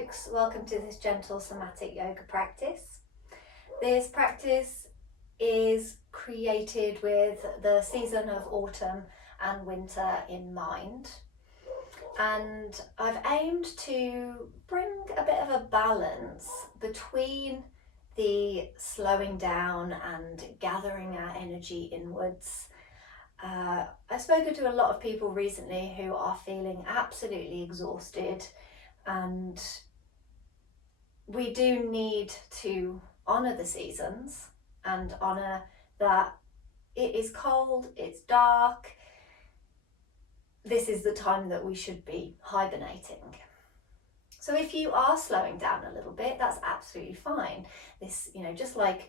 folks, welcome to this gentle somatic yoga practice. This practice is created with the season of autumn and winter in mind, and I've aimed to bring a bit of a balance between the slowing down and gathering our energy inwards. I've spoken to a lot of people recently who are feeling absolutely exhausted, and we do need to honour the seasons and honour that it is cold, it's dark. This is the time that we should be hibernating. So if you are slowing down a little bit, that's absolutely fine. This, just like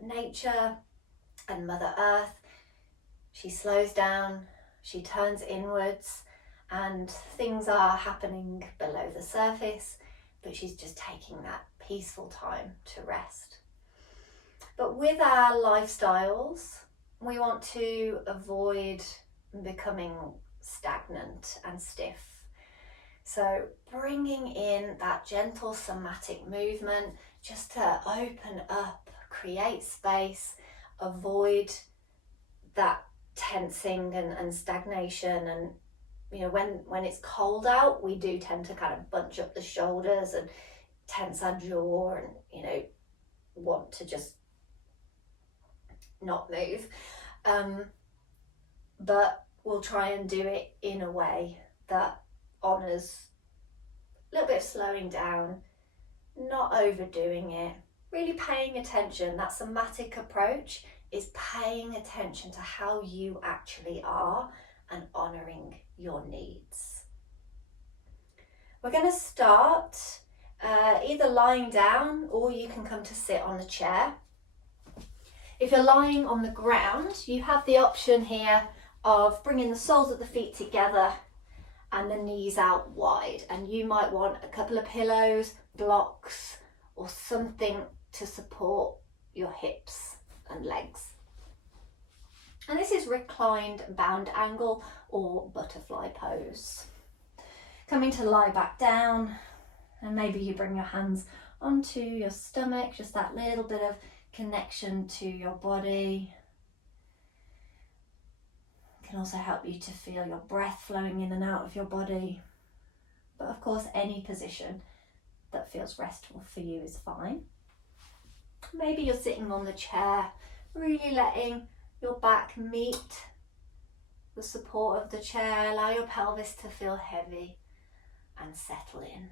nature and Mother Earth, she slows down, she turns inwards, and things are happening below the surface, but she's just taking that peaceful time to rest. But with our lifestyles, we want to avoid becoming stagnant and stiff. So bringing in that gentle somatic movement just to open up, create space, avoid that tensing and stagnation. And when it's cold out, we do tend to kind of bunch up the shoulders and tense our jaw and want to just not move, but we'll try and do it in a way that honors a little bit of slowing down, not overdoing it, really paying attention. That somatic approach is paying attention to how you actually are and honoring your needs. We're going to start either lying down, or you can come to sit on the chair. If you're lying on the ground, you have the option here of bringing the soles of the feet together and the knees out wide, and you might want a couple of pillows, blocks, or something to support your hips and legs. And this is reclined bound angle or butterfly pose. Coming to lie back down, and maybe you bring your hands onto your stomach, just that little bit of connection to your body. It can also help you to feel your breath flowing in and out of your body. But of course, any position that feels restful for you is fine. Maybe you're sitting on the chair, really letting your back meet the support of the chair. Allow your pelvis to feel heavy and settle in.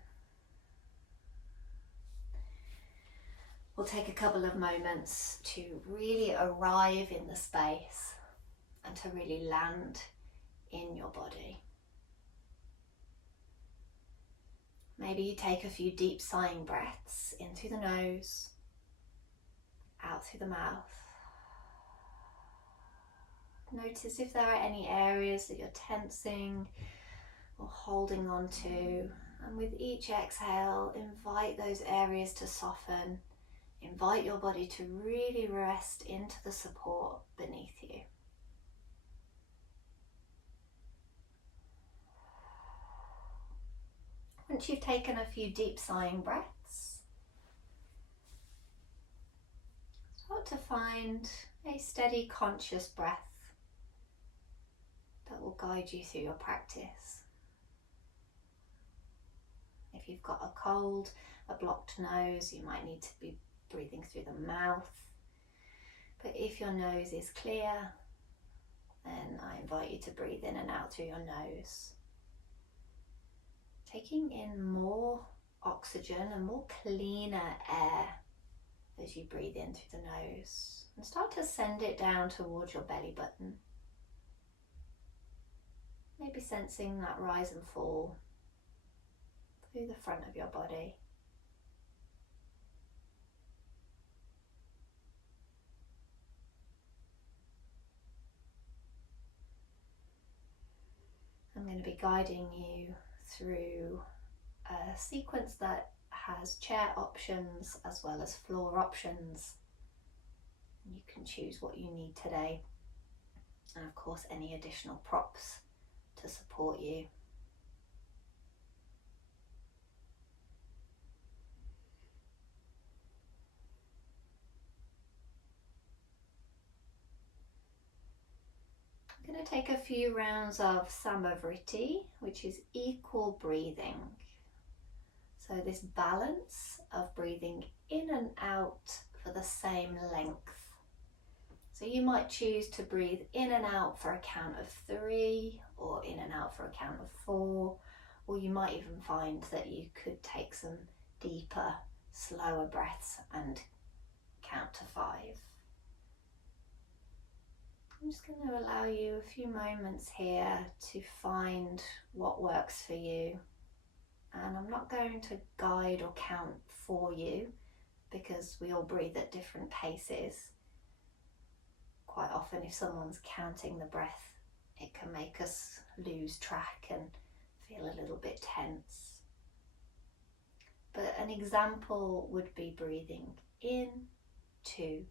We'll take a couple of moments to really arrive in the space and to really land in your body. Maybe you take a few deep sighing breaths in through the nose, out through the mouth. Notice if there are any areas that you're tensing or holding on to, and with each exhale, invite those areas to soften. Invite your body to really rest into the support beneath you. Once you've taken a few deep sighing breaths, start to find a steady conscious breath that will guide you through your practice. If you've got a cold, a blocked nose, you might need to be breathing through the mouth. But if your nose is clear, then I invite you to breathe in and out through your nose. Taking in more oxygen and more cleaner air as you breathe in through the nose, and start to send it down towards your belly button. Maybe sensing that rise and fall through the front of your body. I'm going to be guiding you through a sequence that has chair options as well as floor options. You can choose what you need today, and of course any additional props to support you. I'm going to take a few rounds of Samavriti, which is equal breathing. So this balance of breathing in and out for the same length. So you might choose to breathe in and out for a count of 3, or in and out for a count of 4, or you might even find that you could take some deeper, slower breaths and count to 5. I'm just going to allow you a few moments here to find what works for you. And I'm not going to guide or count for you because we all breathe at different paces. Quite often if someone's counting the breath, it can make us lose track and feel a little bit tense. But an example would be breathing in, 2,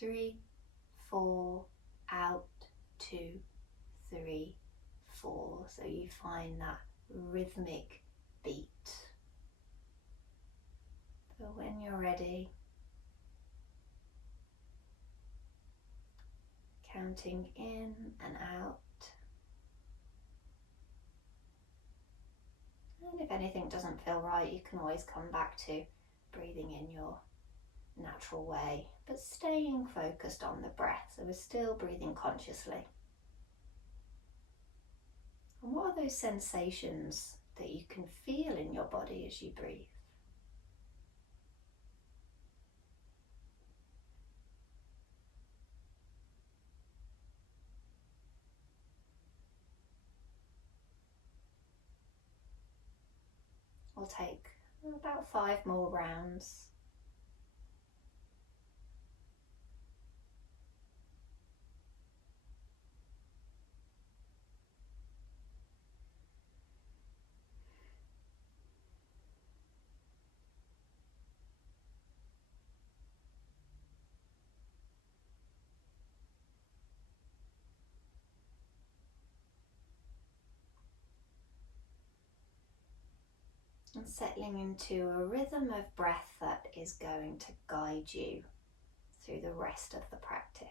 3, 4, out, 2, 3, 4. So you find that rhythmic beat. So when you're ready, counting in and out. And if anything doesn't feel right, you can always come back to breathing in your natural way, but staying focused on the breath. So we're still breathing consciously. And what are those sensations that you can feel in your body as you breathe? We'll take about 5 more rounds. And settling into a rhythm of breath that is going to guide you through the rest of the practice.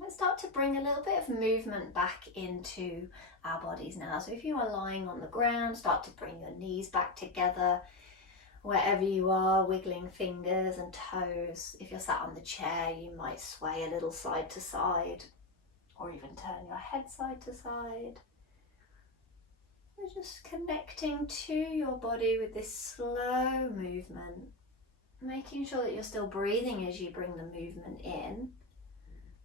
Let's start to bring a little bit of movement back into our bodies now. So if you are lying on the ground, start to bring your knees back together. Wherever you are, wiggling fingers and toes. If you're sat on the chair, you might sway a little side to side, or even turn your head side to side. We're just connecting to your body with this slow movement, making sure that you're still breathing as you bring the movement in,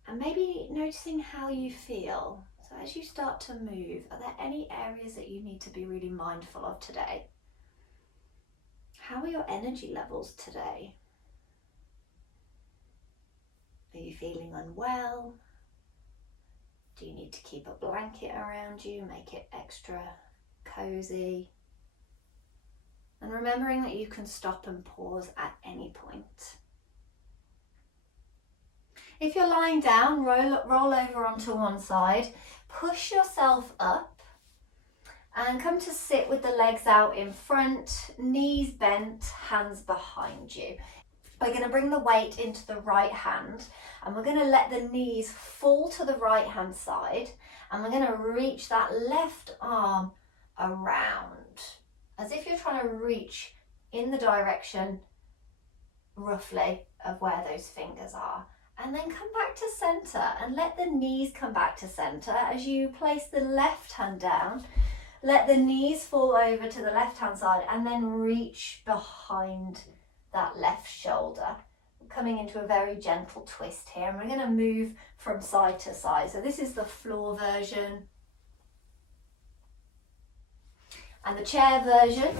and maybe noticing how you feel. So as you start to move, are there any areas that you need to be really mindful of today? How are your energy levels today? Are you feeling unwell? Do you need to keep a blanket around you, make it extra cozy? And remembering that you can stop and pause at any point. If you're lying down, roll over onto one side, push yourself up, and come to sit with the legs out in front, knees bent, hands behind you. We're going to bring the weight into the right hand, and we're going to let the knees fall to the right hand side, and we're going to reach that left arm around, as if you're trying to reach in the direction, roughly, of where those fingers are. And then come back to center and let the knees come back to center as you place the left hand down. Let the knees fall over to the left hand side and then reach behind that left shoulder. We're coming into a very gentle twist here, and we're going to move from side to side. So this is the floor version. And the chair version,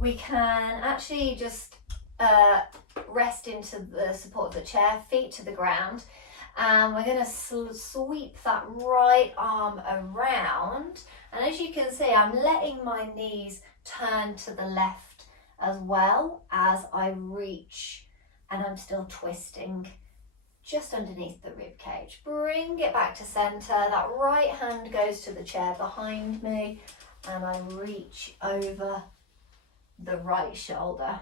we can actually just rest into the support of the chair, feet to the ground. And we're going to sweep that right arm around, and as you can see, I'm letting my knees turn to the left as well as I reach, and I'm still twisting just underneath the rib cage. Bring it back to center. That right hand goes to the chair behind me and I reach over the right shoulder.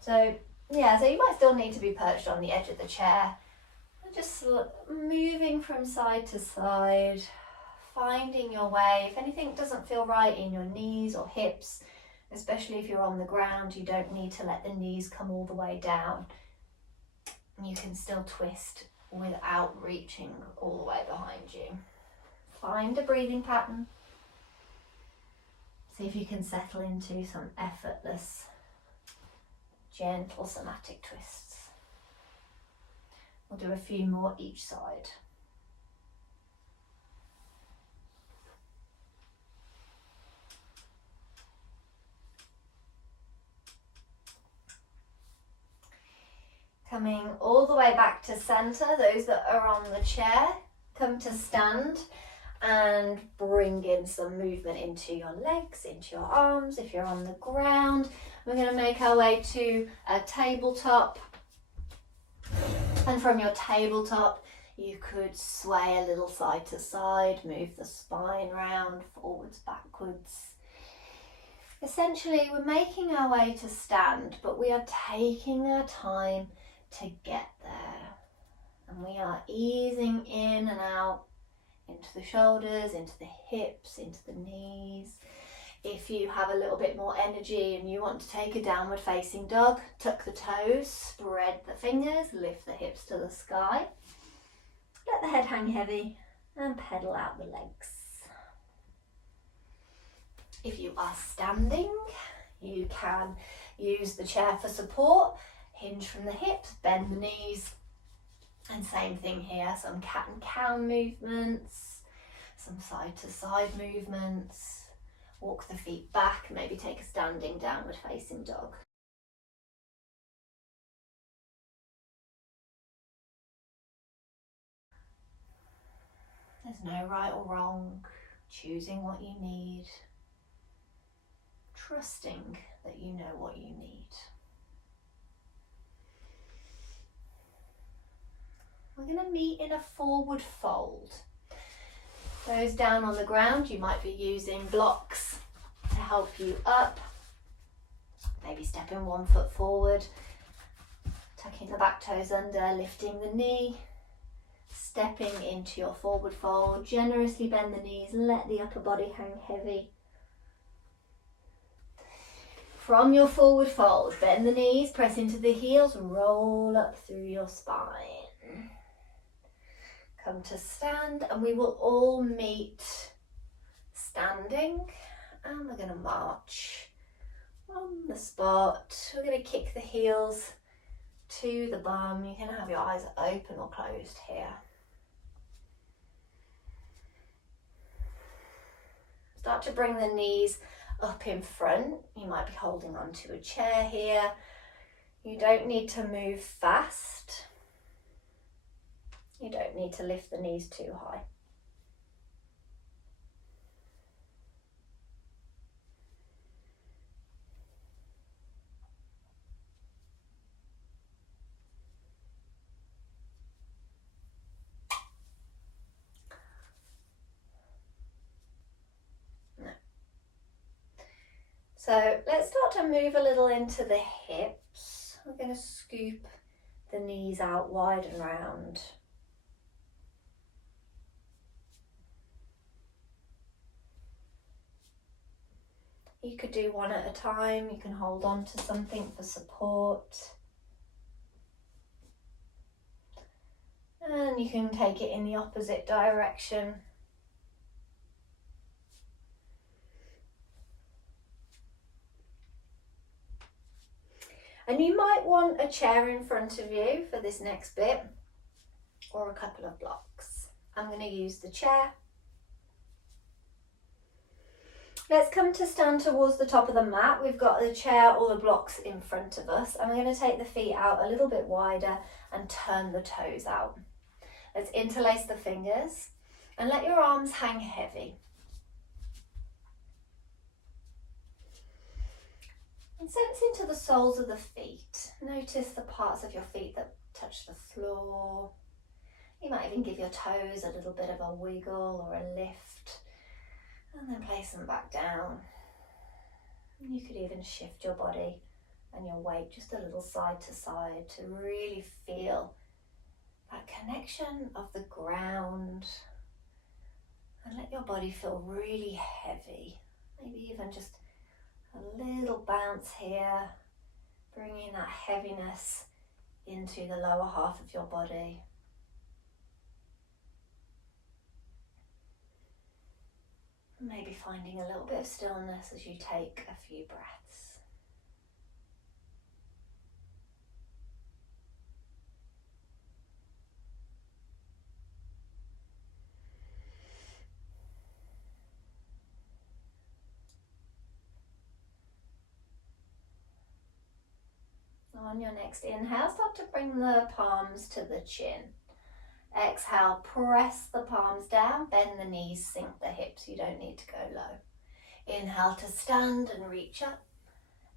So yeah, so you might still need to be perched on the edge of the chair. And just moving from side to side, finding your way. If anything doesn't feel right in your knees or hips, especially if you're on the ground, you don't need to let the knees come all the way down. You can still twist without reaching all the way behind you. Find a breathing pattern. See if you can settle into some effortless, gentle somatic twists. We'll do a few more each side. Coming all the way back to center, those that are on the chair, come to stand and bring in some movement into your legs, into your arms. If you're on the ground, we're going to make our way to a tabletop. And from your tabletop, you could sway a little side to side, move the spine round, forwards, backwards. Essentially, we're making our way to stand, but we are taking our time to get there. And we are easing in and out into the shoulders, into the hips, into the knees. If you have a little bit more energy and you want to take a downward facing dog, tuck the toes, spread the fingers, lift the hips to the sky. Let the head hang heavy and pedal out the legs. If you are standing, you can use the chair for support. Hinge from the hips, bend the knees, and same thing here, some cat and cow movements, some side to side movements. Walk the feet back, maybe take a standing downward facing dog. There's no right or wrong, choosing what you need, trusting that you know what you need. We're going to meet in a forward fold. Those down on the ground, you might be using blocks to help you up. Maybe stepping 1 foot forward, tucking the back toes under, lifting the knee, stepping into your forward fold. Generously bend the knees, let the upper body hang heavy. From your forward fold, bend the knees, press into the heels, roll up through your spine. Come to stand, and we will all meet standing, and we're going to march on the spot. We're going to kick the heels to the bum. You can have your eyes open or closed here. Start to bring the knees up in front. You might be holding onto a chair here. You don't need to move fast. You don't need to lift the knees too high. No. So let's start to move a little into the hips. We're going to scoop the knees out wide and round. You could do one at a time. You can hold on to something for support. And you can take it in the opposite direction. And you might want a chair in front of you for this next bit, or a couple of blocks. I'm going to use the chair. Let's come to stand towards the top of the mat. We've got the chair or the blocks in front of us. And we're going to take the feet out a little bit wider and turn the toes out. Let's interlace the fingers and let your arms hang heavy. And sense into the soles of the feet. Notice the parts of your feet that touch the floor. You might even give your toes a little bit of a wiggle or a lift, and then place them back down. You could even shift your body and your weight just a little side to side to really feel that connection of the ground, and let your body feel really heavy. Maybe even just a little bounce here, bringing that heaviness into the lower half of your body. Maybe finding a little bit of stillness as you take a few breaths. On your next inhale, start to bring the palms to the chin. Exhale, press the palms down, bend the knees, sink the hips. You don't need to go low. Inhale to stand and reach up.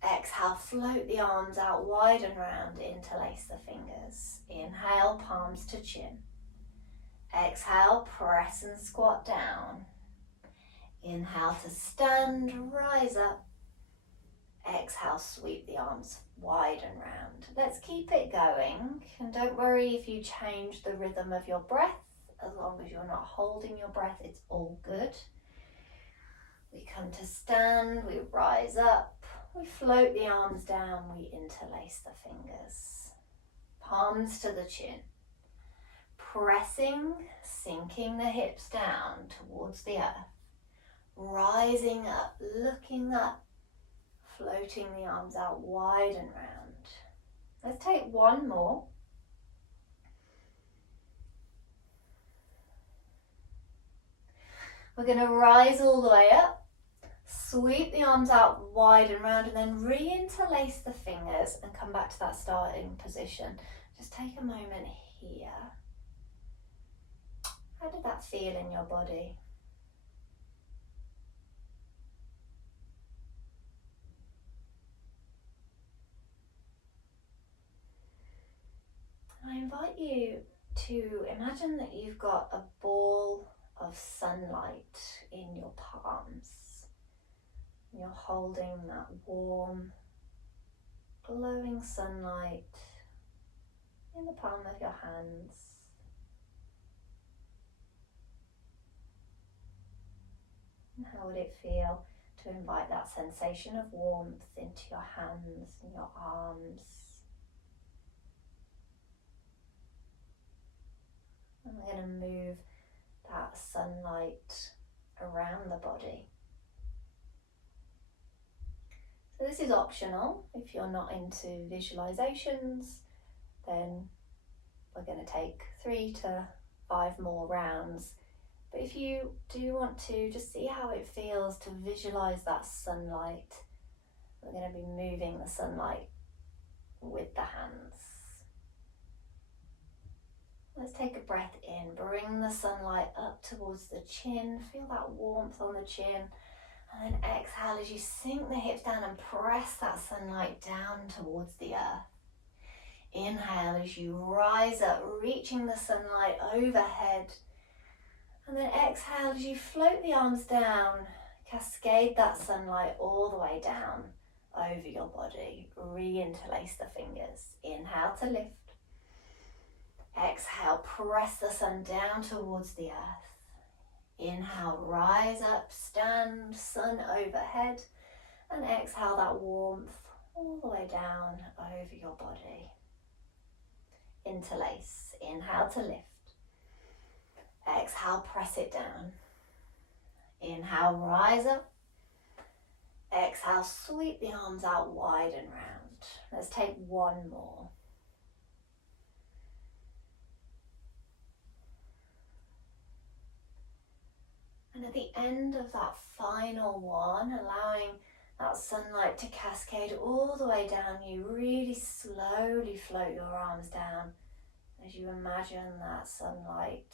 Exhale, float the arms out wide and round, interlace the fingers. Inhale, palms to chin. Exhale, press and squat down. Inhale to stand, rise up. Exhale, sweep the arms wide and round. Let's keep it going, and don't worry if you change the rhythm of your breath. As long as you're not holding your breath, it's all good. We come to stand, we rise up, we float the arms down, we interlace the fingers. Palms to the chin. Pressing, sinking the hips down towards the earth. Rising up, looking up, floating the arms out wide and round. Let's take one more. We're going to rise all the way up, sweep the arms out wide and round, and then re-interlace the fingers and come back to that starting position. Just take a moment here. How did that feel in your body? I invite you to imagine that you've got a ball of sunlight in your palms. You're holding that warm, glowing sunlight in the palm of your hands. And how would it feel to invite that sensation of warmth into your hands and your arms? And we're going to move that sunlight around the body. So this is optional. If you're not into visualizations, then we're going to take 3 to 5 more rounds. But if you do want to just see how it feels to visualize that sunlight, we're going to be moving the sunlight with the hands. Let's take a breath in, bring the sunlight up towards the chin, feel that warmth on the chin, and then exhale as you sink the hips down and press that sunlight down towards the earth. Inhale as you rise up, reaching the sunlight overhead, and then exhale as you float the arms down, cascade that sunlight all the way down over your body. Re-interlace the fingers. Inhale to lift. Exhale, press the sun down towards the earth. Inhale, rise up, stand, sun overhead. And exhale that warmth all the way down over your body. Interlace. Inhale to lift. Exhale, press it down. Inhale, rise up. Exhale, sweep the arms out wide and round. Let's take one more. And at the end of that final one, allowing that sunlight to cascade all the way down, you really slowly float your arms down as you imagine that sunlight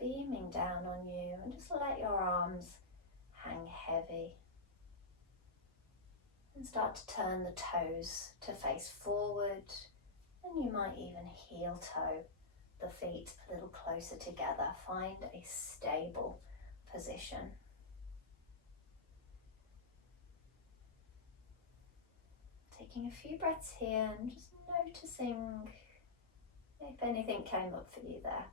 beaming down on you, and just let your arms hang heavy. And start to turn the toes to face forward And you might even heel toe the feet a little closer together. Find a stable position. Taking a few breaths here and just noticing if anything came up for you there.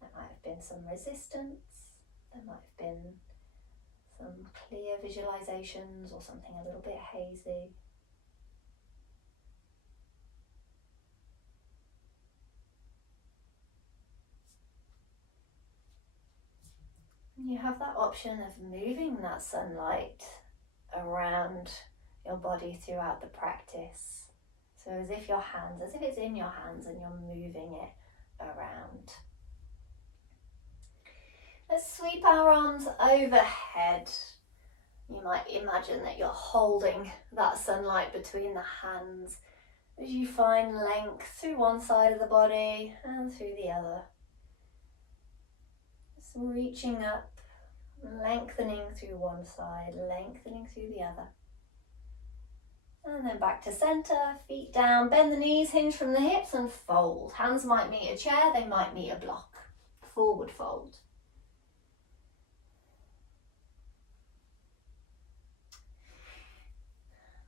There might have been some resistance, there might have been some clear visualizations or something a little bit hazy. You have that option of moving that sunlight around your body throughout the practice. So as if it's in your hands and you're moving it around. Let's sweep our arms overhead. You might imagine that you're holding that sunlight between the hands as you find length through one side of the body and through the other. Just reaching up, lengthening through one side, lengthening through the other. And then back to center, feet down, bend the knees, hinge from the hips and fold. Hands might meet a chair, they might meet a block. Forward fold.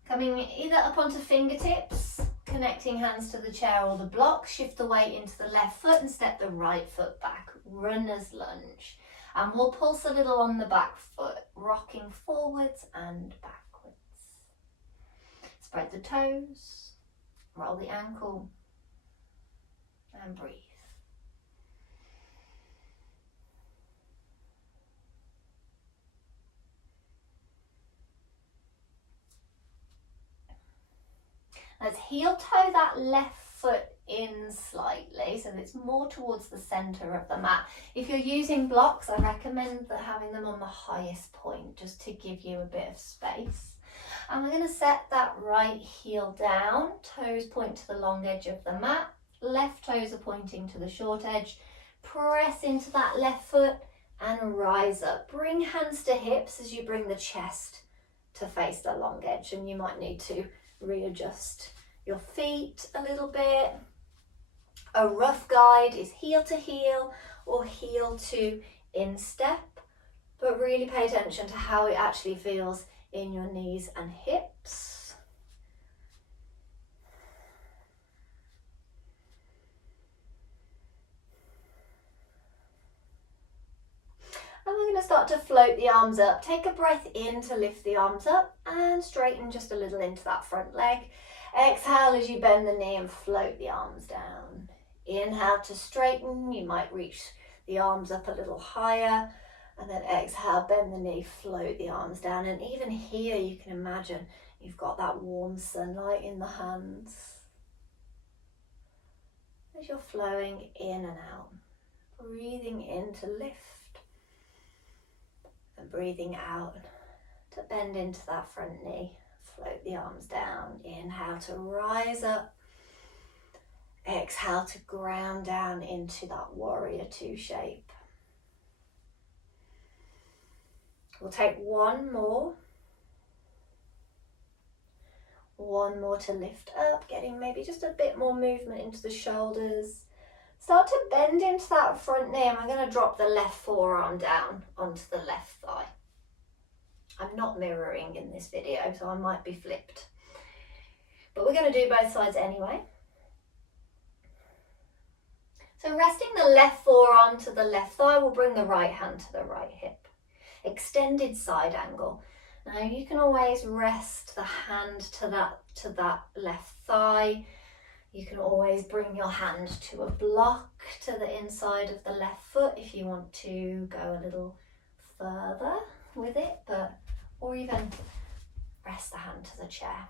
Coming either up onto fingertips, connecting hands to the chair or the block, shift the weight into the left foot and step the right foot back, runner's lunge. And we'll pulse a little on the back foot, rocking forwards and backwards. Spread the toes, roll the ankle, and breathe. Let's heel toe that left foot in slightly so that it's more towards the center of the mat. If you're using blocks, I recommend having them on the highest point just to give you a bit of space. And we're going to set that right heel down, toes point to the long edge of the mat, left toes are pointing to the short edge. Press into that left foot and rise up. Bring hands to hips as you bring the chest to face the long edge, and you might need to readjust your feet a little bit. A rough guide is heel to heel or heel to instep, but really pay attention to how it actually feels in your knees and hips. And we're going to start to float the arms up. Take a breath in to lift the arms up and straighten just a little into that front leg. Exhale as you bend the knee and float the arms down. Inhale to straighten, you might reach the arms up a little higher. And then exhale, bend the knee, float the arms down. And even here you can imagine you've got that warm sunlight in the hands. As you're flowing in and out, breathing in to lift and breathing out to bend into that front knee. Float the arms down. Inhale to rise up. Exhale to ground down into that warrior two shape. We'll take one more to lift up, getting maybe just a bit more movement into the shoulders. Start to bend into that front knee, and I'm going to drop the left forearm down onto the left thigh. I'm not mirroring in this video, so I might be flipped. But we're going to do both sides anyway. So resting the left forearm to the left thigh, we'll bring the right hand to the right hip. Extended side angle. Now you can always rest the hand to that left thigh. You can always bring your hand to a block to the inside of the left foot if you want to go a little further with it, or even rest the hand to the chair.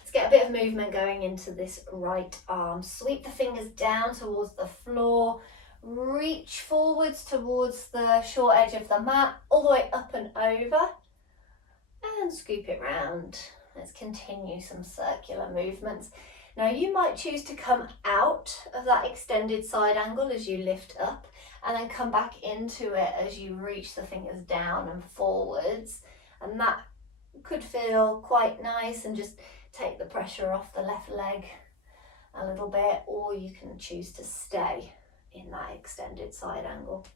Let's get a bit of movement going into this right arm. Sweep the fingers down towards the floor. Reach forwards towards the short edge of the mat, all the way up and over, and scoop it round. Let's continue some circular movements. Now you might choose to come out of that extended side angle as you lift up, and then come back into it as you reach the fingers down and forwards, and that could feel quite nice, and just take the pressure off the left leg a little bit, or you can choose to stay in that extended side angle.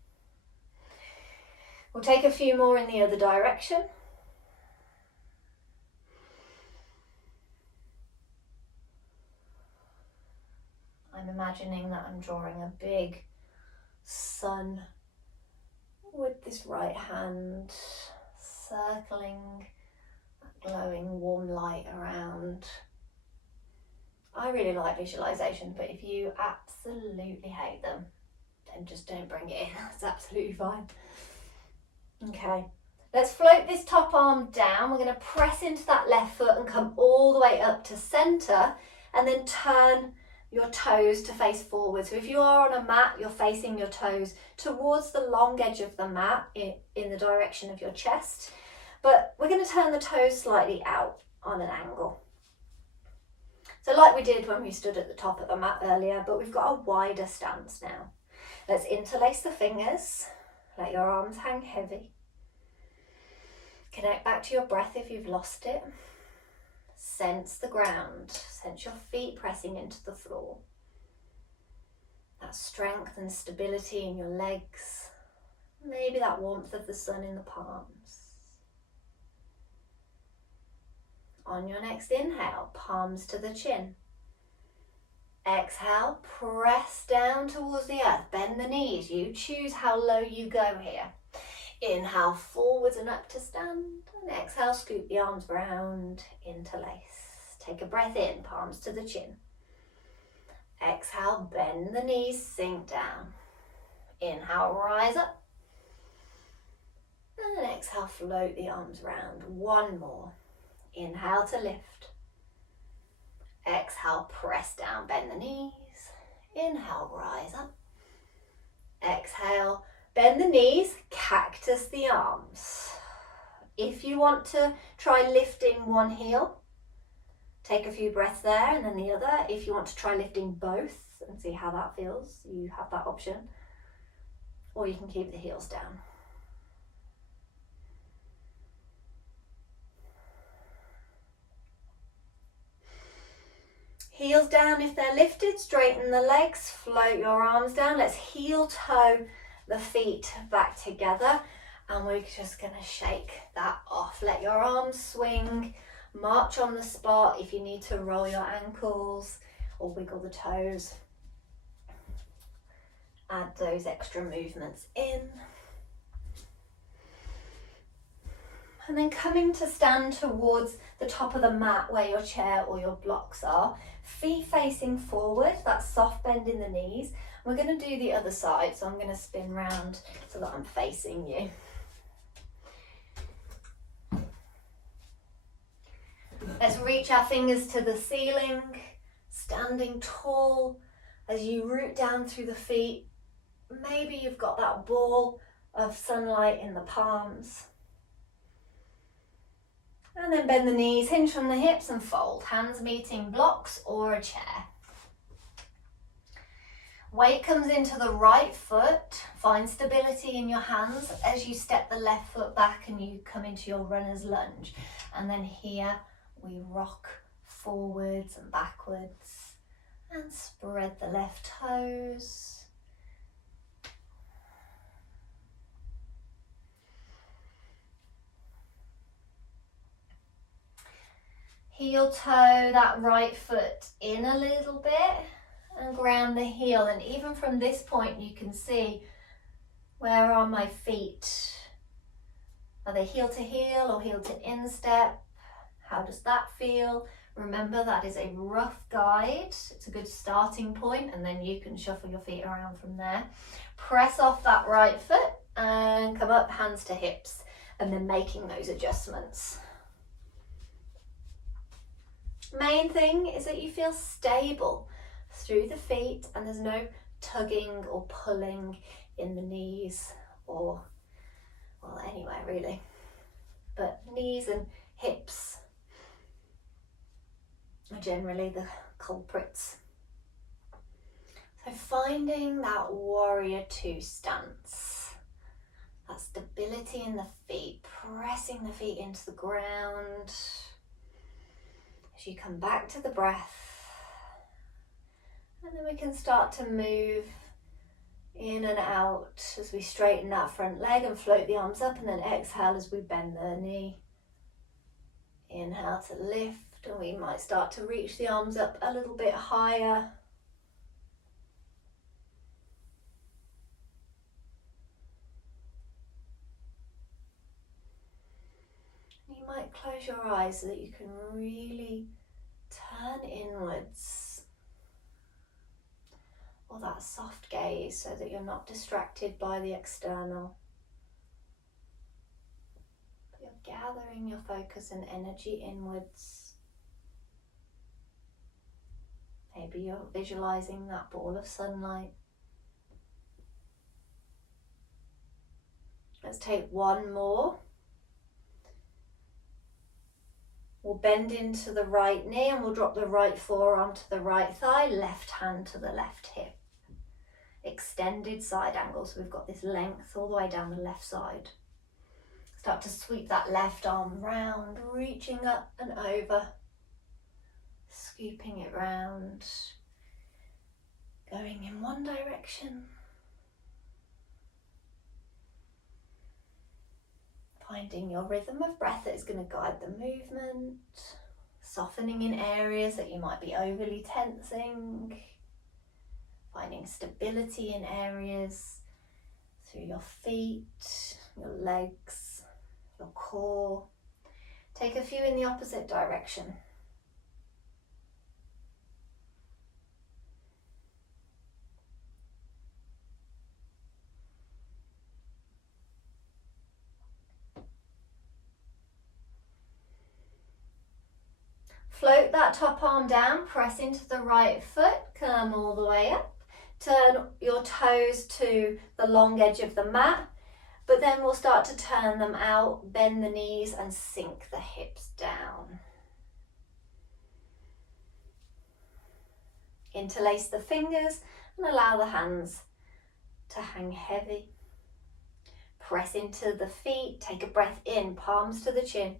We'll take a few more in the other direction. I'm imagining that I'm drawing a big sun with this right hand, circling that glowing warm light around. I really like visualizations, but if you absolutely hate them, then just don't bring it in. That's absolutely fine. Okay, let's float this top arm down. We're going to press into that left foot and come all the way up to center, and then turn your toes to face forward. So if you are on a mat, you're facing your toes towards the long edge of the mat in the direction of your chest. But we're going to turn the toes slightly out on an angle. So like we did when we stood at the top of the mat earlier, but we've got a wider stance now. Let's interlace the fingers. Let your arms hang heavy. Connect back to your breath if you've lost it. Sense the ground. Sense your feet pressing into the floor. That strength and stability in your legs. Maybe that warmth of the sun in the palms. On your next inhale, palms to the chin. Exhale, press down towards the earth. Bend the knees. You choose how low you go here. Inhale forwards and up to stand. And exhale, scoop the arms round, interlace. Take a breath in, palms to the chin. Exhale, bend the knees, sink down. Inhale, rise up. And exhale, float the arms round. One more. Inhale to lift. Exhale, press down, bend the knees. Inhale, rise up. Exhale, bend the knees, cactus the arms. If you want to try lifting one heel, take a few breaths there and then the other. If you want to try lifting both and see how that feels, you have that option. Or you can keep the heels down. Heels down if they're lifted, straighten the legs, float your arms down. Let's heel toe the feet back together, and we're just going to shake that off. Let your arms swing, march on the spot. If you need to roll your ankles or wiggle the toes, add those extra movements in. And then coming to stand towards the top of the mat where your chair or your blocks are. Feet facing forward, that soft bend in the knees. We're going to do the other side, so I'm going to spin round so that I'm facing you. Let's reach our fingers to the ceiling, standing tall as you root down through the feet. Maybe you've got that ball of sunlight in the palms. And then bend the knees, hinge from the hips and fold. Hands meeting blocks or a chair. Weight comes into the right foot. Find stability in your hands as you step the left foot back and you come into your runner's lunge. And then here we rock forwards and backwards and spread the left toes. Heel toe that right foot in a little bit and ground the heel. And even from this point you can see, where are my feet? Are they heel to heel or heel to instep? How does that feel? Remember, that is a rough guide. It's a good starting point, and then you can shuffle your feet around from there. Press off that right foot and come up, hands to hips, and then making those adjustments. Main thing is that you feel stable through the feet and there's no tugging or pulling in the knees or, well, anywhere really. But knees and hips are generally the culprits. So finding that warrior two stance, that stability in the feet, pressing the feet into the ground. As you come back to the breath, and then we can start to move in and out as we straighten that front leg and float the arms up, and then exhale as we bend the knee. Inhale to lift, and we might start to reach the arms up a little bit higher. You might close your eyes so that you can really turn inwards, or that soft gaze, so that you're not distracted by the external. But you're gathering your focus and energy inwards. Maybe you're visualizing that ball of sunlight. Let's take one more. We'll bend into the right knee and we'll drop the right forearm to the right thigh, left hand to the left hip. Extended side angle, so we've got this length all the way down the left side. Start to sweep that left arm round, reaching up and over, scooping it round, going in one direction. Finding your rhythm of breath that is going to guide the movement, softening in areas that you might be overly tensing, finding stability in areas through your feet, your legs, your core. Take a few in the opposite direction. Float that top arm down, press into the right foot, come all the way up. Turn your toes to the long edge of the mat, but then we'll start to turn them out, bend the knees and sink the hips down. Interlace the fingers and allow the hands to hang heavy. Press into the feet, take a breath in, palms to the chin.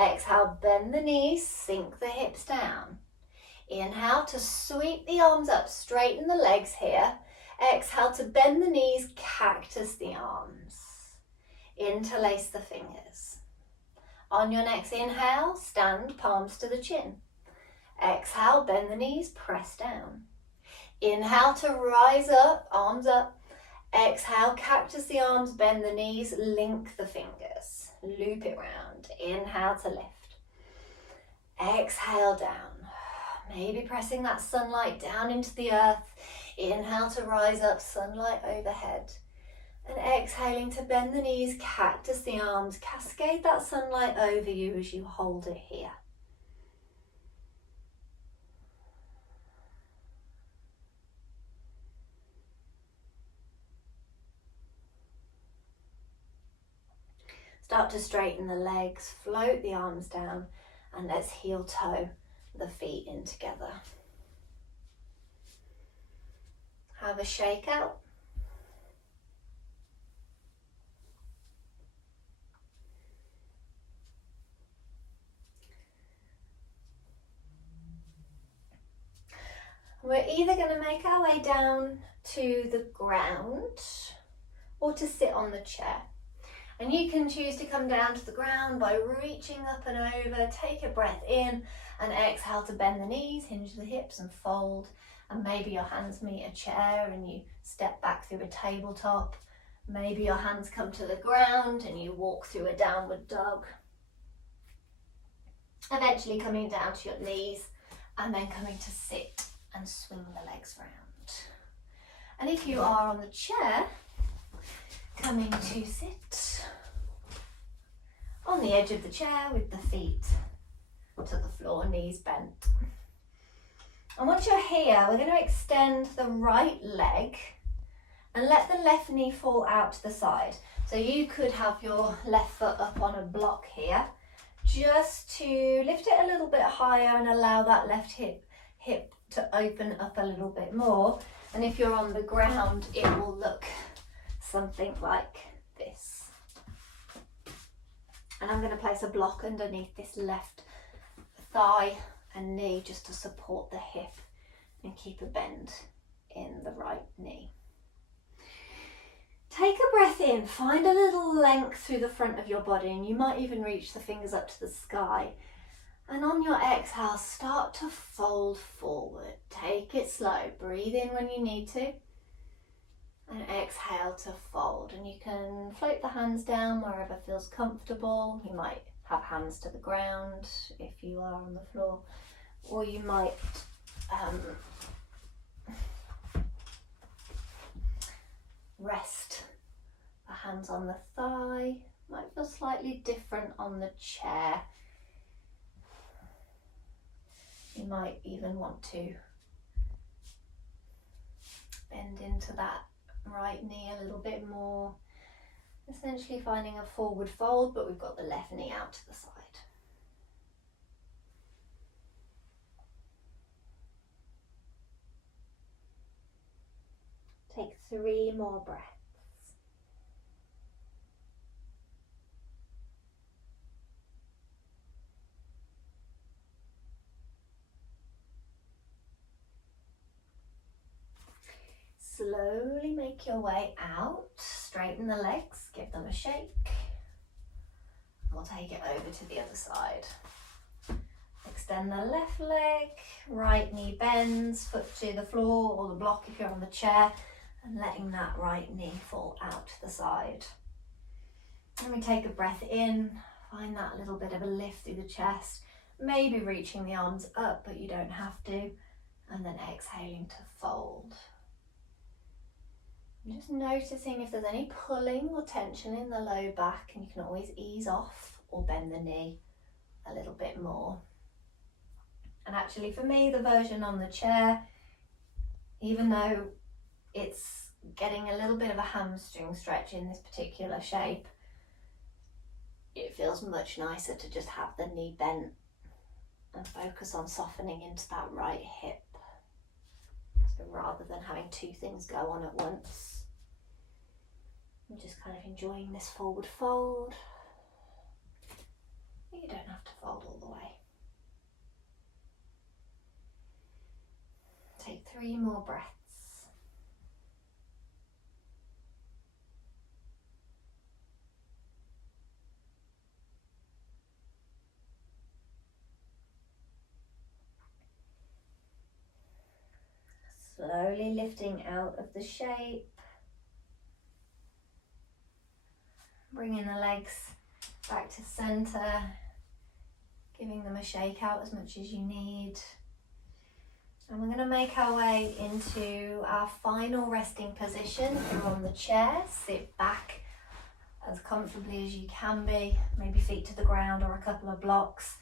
Exhale, bend the knees, sink the hips down. Inhale to sweep the arms up, straighten the legs here. Exhale to bend the knees, cactus the arms. Interlace the fingers. On your next inhale, stand, palms to the chin. Exhale, bend the knees, press down. Inhale to rise up, arms up. Exhale, cactus the arms, bend the knees, link the fingers. Loop it round. Inhale to lift. Exhale down. Maybe pressing that sunlight down into the earth. Inhale to rise up, sunlight overhead. And exhaling to bend the knees, cactus the arms, cascade that sunlight over you as you hold it here. Start to straighten the legs, float the arms down, and let's heel toe the feet in together. Have a shake out. We're either going to make our way down to the ground or to sit on the chair. And you can choose to come down to the ground by reaching up and over, take a breath in and exhale to bend the knees, hinge the hips and fold. And maybe your hands meet a chair and you step back through a tabletop. Maybe your hands come to the ground and you walk through a downward dog. Eventually coming down to your knees and then coming to sit and swing the legs round. And if you are on the chair, coming to sit on the edge of the chair with the feet to the floor, knees bent. And once you're here, we're going to extend the right leg and let the left knee fall out to the side. So you could have your left foot up on a block here, just to lift it a little bit higher and allow that left hip to open up a little bit more. And if you're on the ground, it will look something like this. And I'm going to place a block underneath this left thigh and knee just to support the hip and keep a bend in the right knee. Take a breath in, find a little length through the front of your body, and you might even reach the fingers up to the sky. And on your exhale, start to fold forward. Take it slow, breathe in when you need to, and exhale to fold. And you can float the hands down wherever feels comfortable. You might have hands to the ground if you are on the floor, or you might rest the hands on the thigh. Might feel slightly different on the chair. You might even want to bend into that right knee a little bit more. Essentially finding a forward fold, but we've got the left knee out to the side. Take 3 more breaths. Slowly make your way out, straighten the legs, give them a shake. We'll take it over to the other side. Extend the left leg, right knee bends, foot to the floor or the block if you're on the chair, and letting that right knee fall out to the side. And we take a breath in, find that little bit of a lift through the chest, maybe reaching the arms up, but you don't have to, and then exhaling to fold. Just noticing if there's any pulling or tension in the low back, and you can always ease off or bend the knee a little bit more. And actually for me, the version on the chair, even though it's getting a little bit of a hamstring stretch in this particular shape, it feels much nicer to just have the knee bent and focus on softening into that right hip. So rather than having 2 things go on at once, I'm just kind of enjoying this forward fold. You don't have to fold all the way. Take 3 more breaths. Slowly lifting out of the shape. Bringing the legs back to center. Giving them a shake out as much as you need. And we're going to make our way into our final resting position. If you're on the chair, sit back as comfortably as you can be. Maybe feet to the ground or a couple of blocks.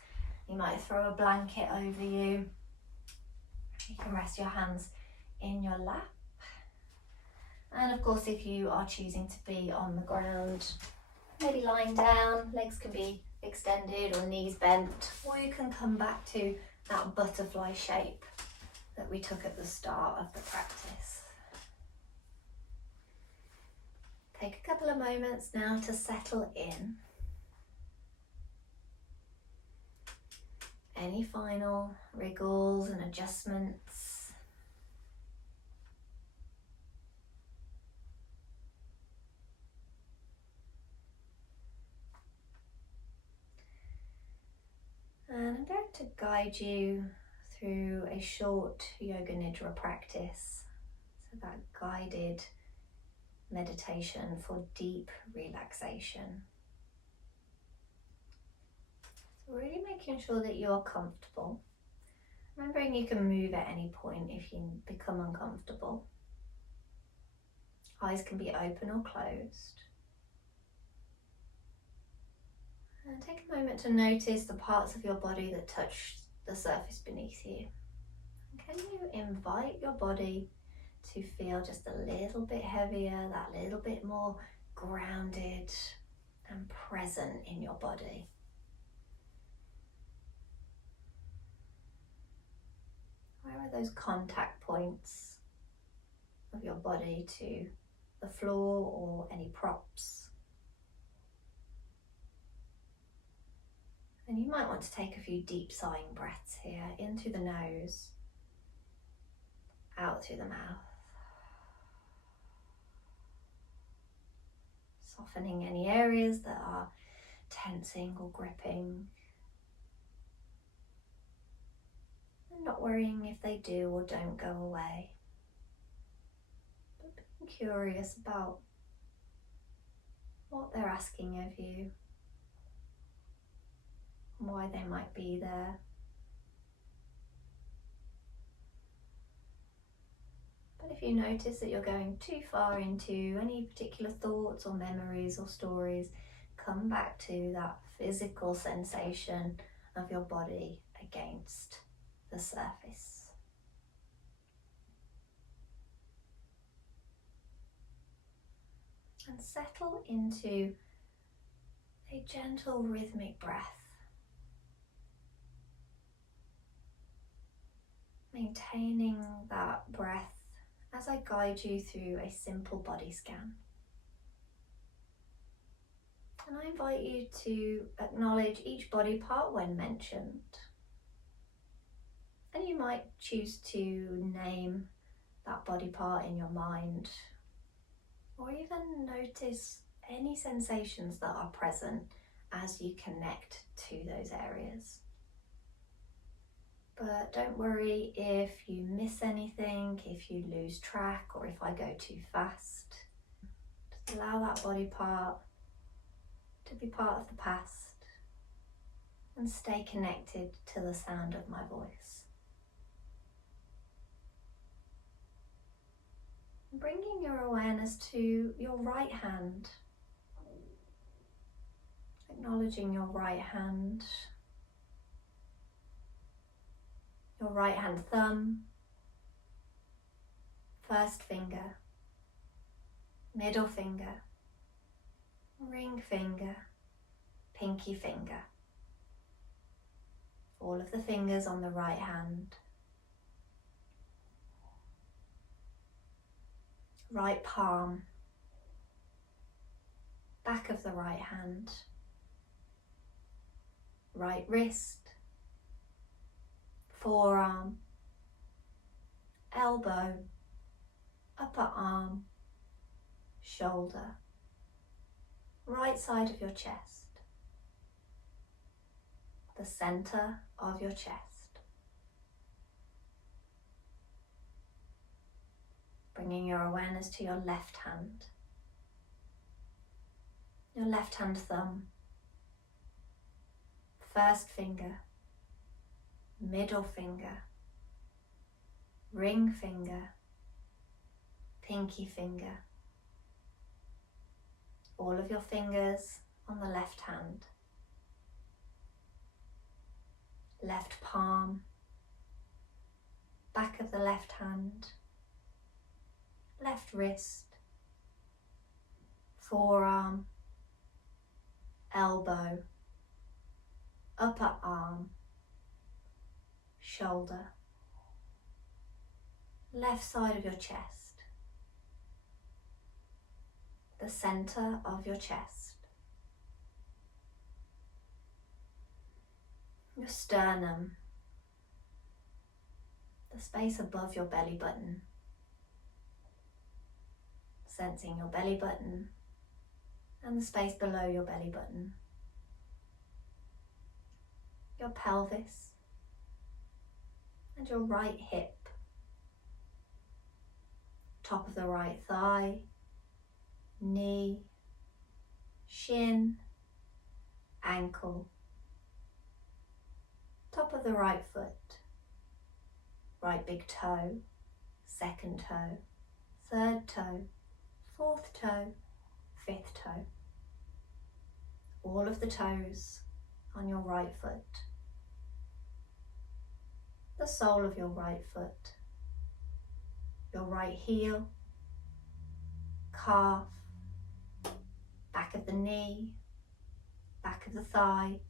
You might throw a blanket over you. You can rest your hands in your lap. And of course, if you are choosing to be on the ground, maybe lying down, legs can be extended or knees bent, or you can come back to that butterfly shape that we took at the start of the practice. Take a couple of moments now to settle in. Any final wriggles and adjustments? And I'm going to guide you through a short Yoga Nidra practice. So that guided meditation for deep relaxation. So really making sure that you're comfortable. Remembering you can move at any point if you become uncomfortable. Eyes can be open or closed. And take a moment to notice the parts of your body that touch the surface beneath you. Can you invite your body to feel just a little bit heavier, that little bit more grounded and present in your body? Where are those contact points of your body to the floor or any props? And And you might want to take a few deep sighing breaths here, in through the nose, out through the mouth. Softening any areas that are tensing or gripping. And not worrying if they do or don't go away. But being curious about what they're asking of you, and why they might be there. But if you notice that you're going too far into any particular thoughts or memories or stories, come back to that physical sensation of your body against the surface. And settle into a gentle rhythmic breath, maintaining that breath as I guide you through a simple body scan. And I invite you to acknowledge each body part when mentioned. And you might choose to name that body part in your mind, or even notice any sensations that are present as you connect to those areas. But don't worry if you miss anything, if you lose track, or if I go too fast. Just allow that body part to be part of the past and stay connected to the sound of my voice. Bringing your awareness to your right hand, acknowledging your right hand thumb, first finger, middle finger, ring finger, pinky finger. All of the fingers on the right hand. Right palm, back of the right hand, right wrist, forearm, elbow, upper arm, shoulder, right side of your chest, the center of your chest. Bringing your awareness to your left hand thumb, first finger, middle finger, ring finger, pinky finger. All of your fingers on the left hand, left palm, back of the left hand, left wrist, forearm, elbow, upper arm, shoulder, left side of your chest, the center of your chest, your sternum, the space above your belly button. Sensing your belly button and the space below your belly button. Your pelvis and your right hip. Top of the right thigh, knee, shin, ankle. Top of the right foot, right big toe, second toe, third toe, fourth toe, fifth toe. All of the toes on your right foot. The sole of your right foot. Your right heel, calf, back of the knee, back of the thigh,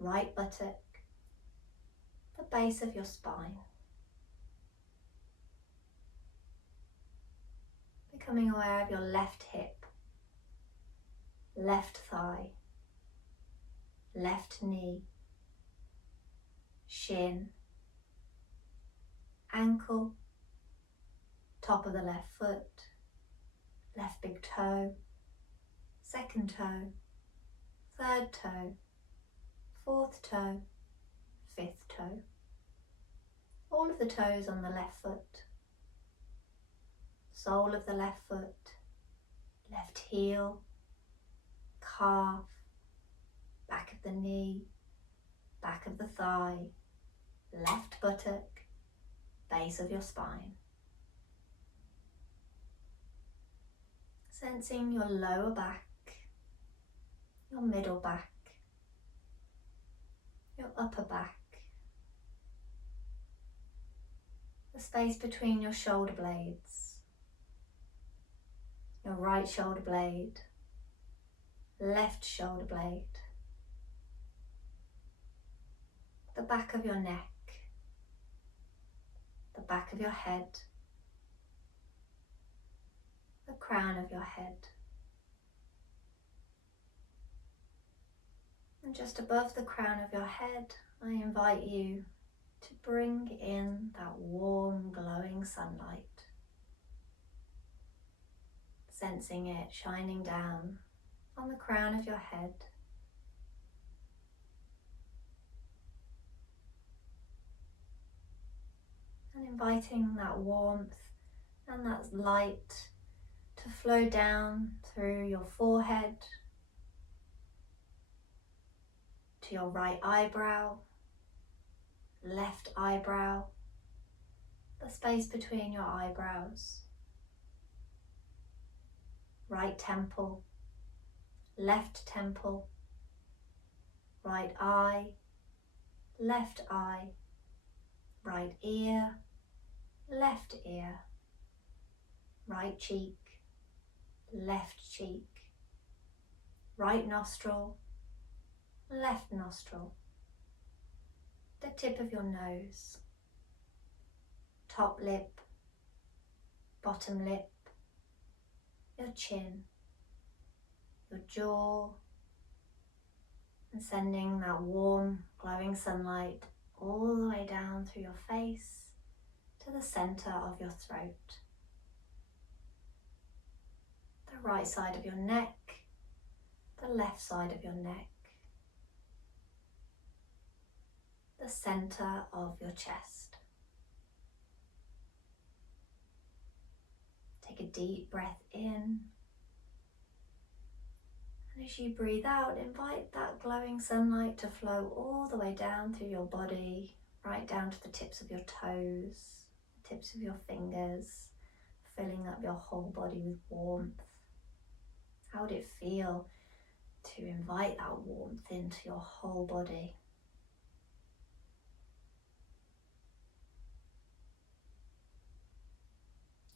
right buttock, the base of your spine. Becoming aware of your left hip, left thigh, left knee, shin, ankle, top of the left foot, left big toe, second toe, third toe, fourth toe, fifth toe. All of the toes on the left foot, sole of the left foot, left heel, calf, back of the knee, back of the thigh, left buttock, base of your spine. Sensing your lower back, your middle back, your upper back, the space between your shoulder blades, your right shoulder blade, left shoulder blade, the back of your neck, the back of your head, the crown of your head. And just above the crown of your head, I invite you to bring in that warm, glowing sunlight, sensing it shining down on the crown of your head, and inviting that warmth and that light to flow down through your forehead, to your right eyebrow, left eyebrow, the space between your eyebrows, right temple, left temple, right eye, left eye, right ear, left ear, right cheek, left cheek, right nostril, left nostril, the tip of your nose, top lip, bottom lip, your chin, your jaw, and sending that warm, glowing sunlight all the way down through your face to the center of your throat, the right side of your neck, the left side of your neck, the center of your chest. Take a deep breath in, and as you breathe out, invite that glowing sunlight to flow all the way down through your body, right down to the tips of your toes, tips of your fingers, filling up your whole body with warmth. How would it feel to invite that warmth into your whole body?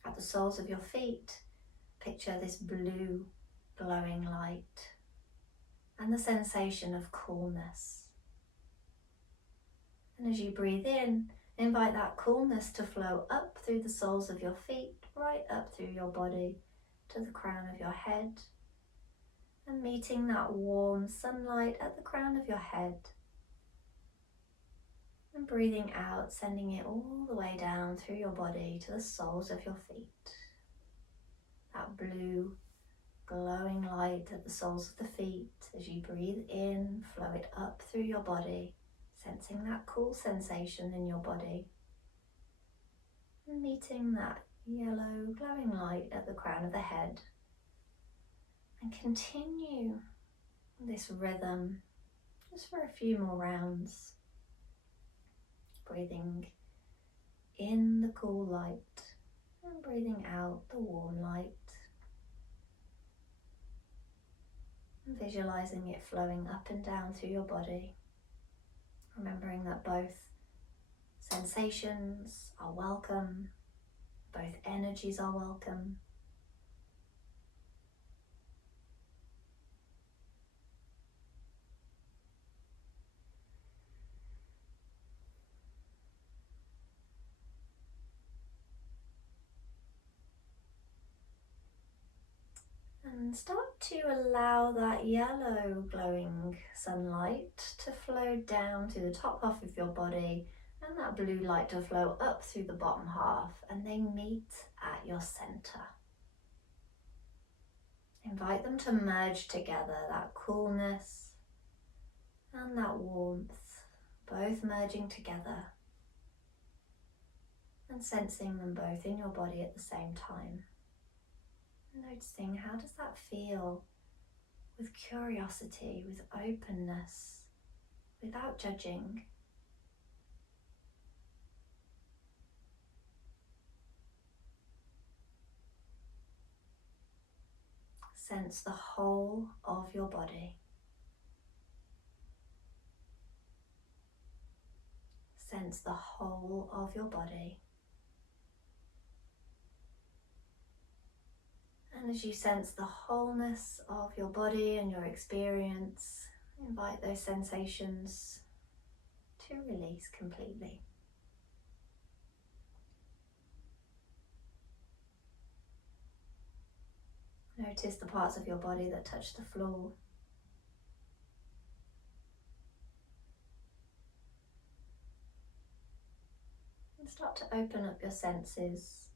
At the soles of your feet, picture this blue glowing light and the sensation of coolness. And as you breathe in, invite that coolness to flow up through the soles of your feet, right up through your body to the crown of your head, and meeting that warm sunlight at the crown of your head. And breathing out, sending it all the way down through your body to the soles of your feet. That blue glowing light at the soles of the feet. As you breathe in, flow it up through your body, sensing that cool sensation in your body. And meeting that yellow glowing light at the crown of the head. And continue this rhythm just for a few more rounds. Breathing in the cool light and breathing out the warm light. And visualizing it flowing up and down through your body. Remembering that both sensations are welcome, both energies are welcome. And start to allow that yellow glowing sunlight to flow down to the top half of your body, and that blue light to flow up through the bottom half, and they meet at your center. Invite them to merge together, that coolness and that warmth, both merging together, and sensing them both in your body at the same time. Noticing, how does that feel? With curiosity, with openness, without judging. Sense the whole of your body. Sense the whole of your body. And as you sense the wholeness of your body and your experience, invite those sensations to release completely. Notice the parts of your body that touch the floor. And start to open up your senses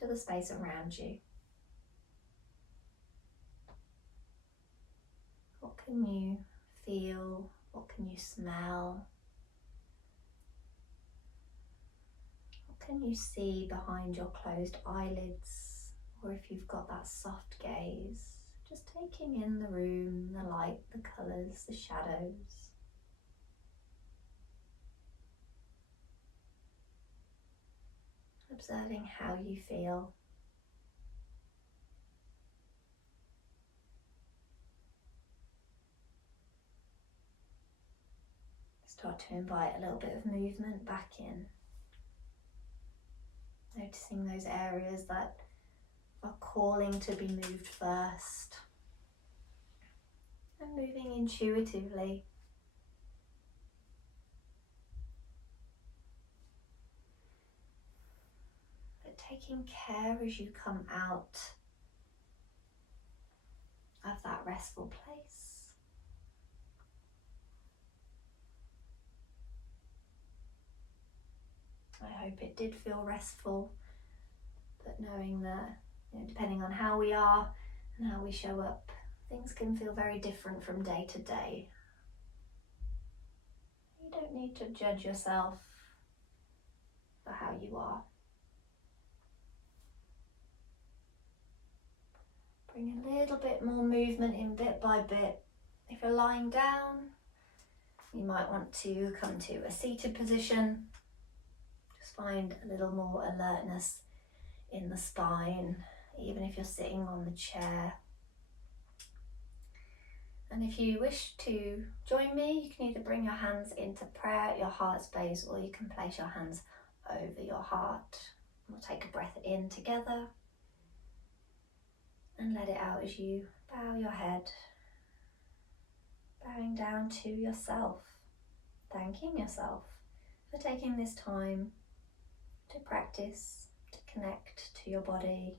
to the space around you. What can you feel? What can you smell? What can you see behind your closed eyelids? Or if you've got that soft gaze, just taking in the room, the light, the colours, the shadows. Observing how you feel. Start to invite a little bit of movement back in. Noticing those areas that are calling to be moved first. And moving intuitively. But taking care as you come out of that restful place. I hope it did feel restful, but knowing that, depending on how we are and how we show up, things can feel very different from day to day. You don't need to judge yourself for how you are. Bring a little bit more movement in bit by bit. If you're lying down, you might want to come to a seated position. Just find a little more alertness in the spine, even if you're sitting on the chair. And if you wish to join me, you can either bring your hands into prayer at your heart space, or you can place your hands over your heart. We'll take a breath in together and let it out as you bow your head, bowing down to yourself, thanking yourself for taking this time to practice, to connect to your body,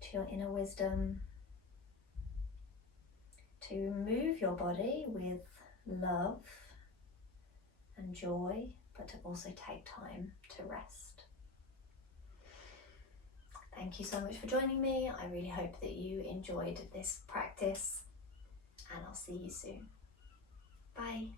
to your inner wisdom, to move your body with love and joy, but to also take time to rest. Thank you so much for joining me. I really hope that you enjoyed this practice, and I'll see you soon. Bye.